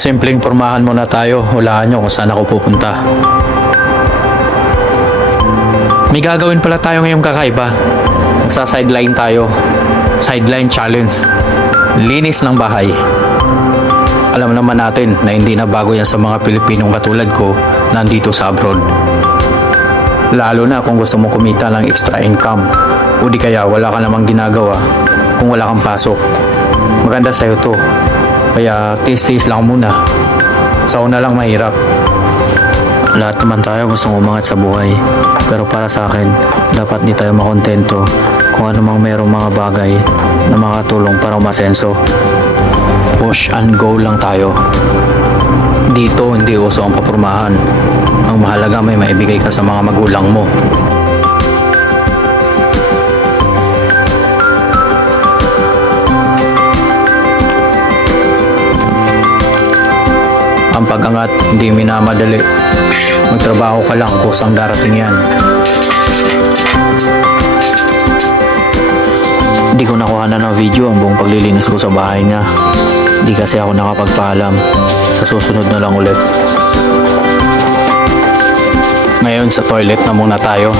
Simpleng pormahan muna tayo. Hulaan nyo kung saan ako pupunta. May gagawin pala tayo ngayong kakaiba. Magsa-sideline tayo. Sideline challenge. Linis ng bahay. Alam naman natin na hindi na bago yan sa mga Pilipinong katulad ko nandito sa abroad. Lalo na kung gusto mong kumita ng extra income o di kaya wala ka namang ginagawa kung wala kang pasok. Maganda sa'yo to. Kaya tiis-tiis lang muna. Sa una lang mahirap. Lahat naman tayo gustong umangat sa buhay. Pero para sa akin, dapat di tayo makontento kung ano mang merong mga bagay na makatulong para umasenso. Push and go lang tayo. Dito hindi uso ang papurmahan. Ang mahalaga may maibigay ka sa mga magulang mo. Ang pag-angat hindi minamadali. Magtrabaho ka lang, kusang darating yan. Hindi ko nakuha na ng video ang buong paglilinis ko sa bahay niya. Hindi kasi ako nakapagpaalam. Sa susunod na lang ulit. Ngayon sa toilet na muna tayo.